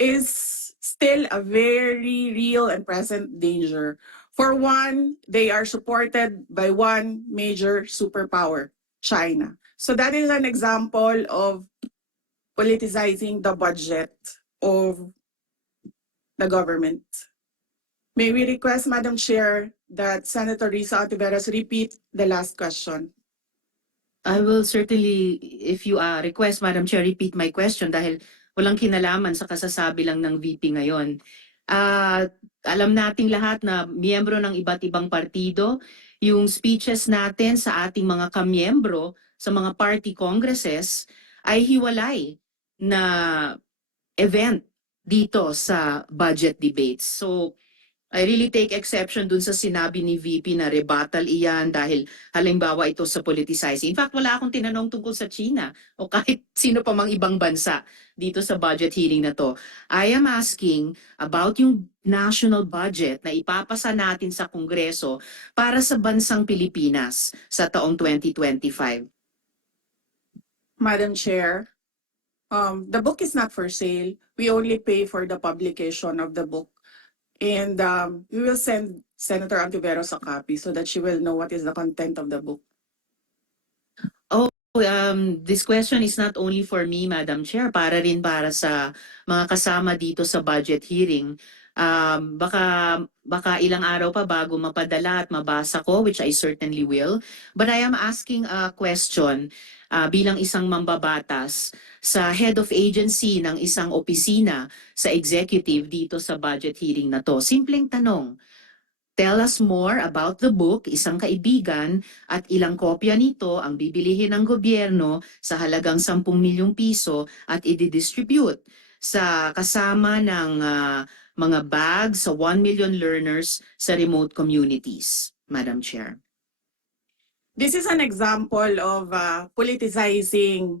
is still a very real and present danger. For one, they are supported by one major superpower, China. So that is an example of politicizing the budget of the government. May we request, Madam Chair, that Senator Risa Ontiveros repeat the last question? I will certainly, if you uh, request, Madam Chair, repeat my question dahil walang kinalaman sa kasasabi lang ng VP ngayon. Ah, alam nating lahat na miyembro ng iba't ibang partido, yung speeches natin sa ating mga kamiyembro sa mga party congresses ay hiwalay na event dito sa budget debates. So, I really take exception dun sa sinabi ni VP na rebuttal iyan dahil halimbawa ito sa politicizing. In fact, wala akong tinanong tungkol sa China o kahit sino pa mang ibang bansa dito sa budget hearing na to. I am asking about yung national budget na ipapasa natin sa Kongreso para sa bansang Pilipinas sa taong 2025. Madam Chair, um, the book is not for sale. We only pay for the publication of the book. And um, we will send Senator Antiveros a copy so that she will know what is the content of the book. Um, this question is not only for me, Madam Chair, para rin para sa mga kasama dito sa budget hearing. Um, baka, baka ilang araw pa bago mapadala at mabasa ko, which I certainly will. But I am asking a question uh, bilang isang mambabatas sa head of agency ng isang opisina sa executive dito sa budget hearing na to. Simpleng tanong, Tell us more about the book, isang kaibigan, at ilang kopya nito ang bibilihin ng gobyerno sa halagang 10 milyong piso at i-distribute sa kasama ng ah, mga bag sa 1 million learners sa remote communities, Madam Chair. This is an example of uh, politicizing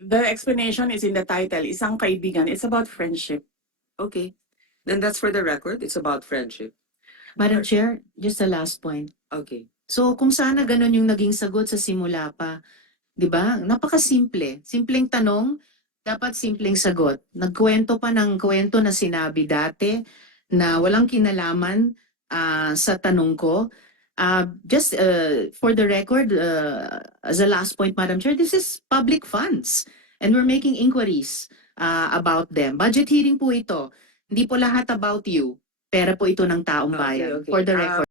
the explanation is in the title, isang kaibigan. It's about friendship. Okay. Then that's for the record. It's about friendship. Madam Chair, just a last point. Okay. So kung sana ganun yung naging sagot sa simula pa, 'di ba? Napakasimple. Simpleng tanong, dapat simpleng sagot. Nagkwento pa ng kwento na sinabi dati na walang kinalaman ah, sa tanong ko. Ah, just uh, for the record, uh, as a last point, Madam Chair, this is public funds and we're making inquiries ah, about them. Budget hearing po ito. Hindi po lahat about you. Pera po ito ng taong Okay, bayan. okay. For the Ah, record.